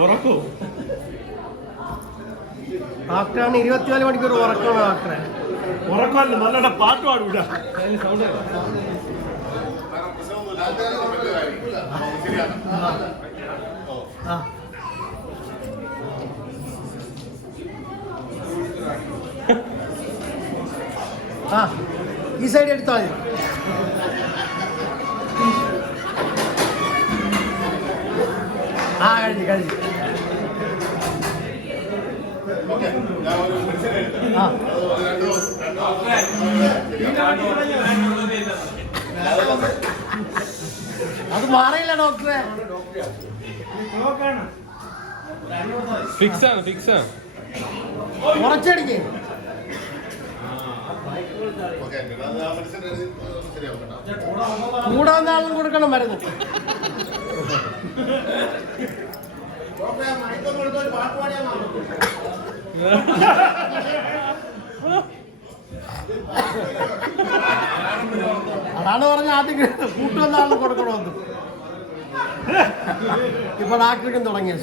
ഉറക്കോ? ഡാക്ടറാണ് ഇരുപത്തിനാല് മണിക്കൂർ ഉറക്കമാണ് ഡാക്ടറെ. ഉറക്കമല്ല നല്ല പാട്ട് പാടൂല. ആ. ആ. ഈ സൈഡ് എടുത്താൽ മതി. ആ കഴിഞ്ഞു കഴിഞ്ഞു. അത് മാറിയില്ല ഡോക്ടറെ. ഫിക്സ് ആണ് ഫിക്സ് ആണ്. ഉറച്ചടിക്കേ. കൂടാൻ ആളും കൊടുക്കണം മരുന്ന്. അതാണ് പറഞ്ഞ ആദ്യം കൂട്ടുവന്ന കൊടുക്കണമെന്ന് ഇപ്പൊ ഡാക്ടർക്കും തുടങ്ങിയ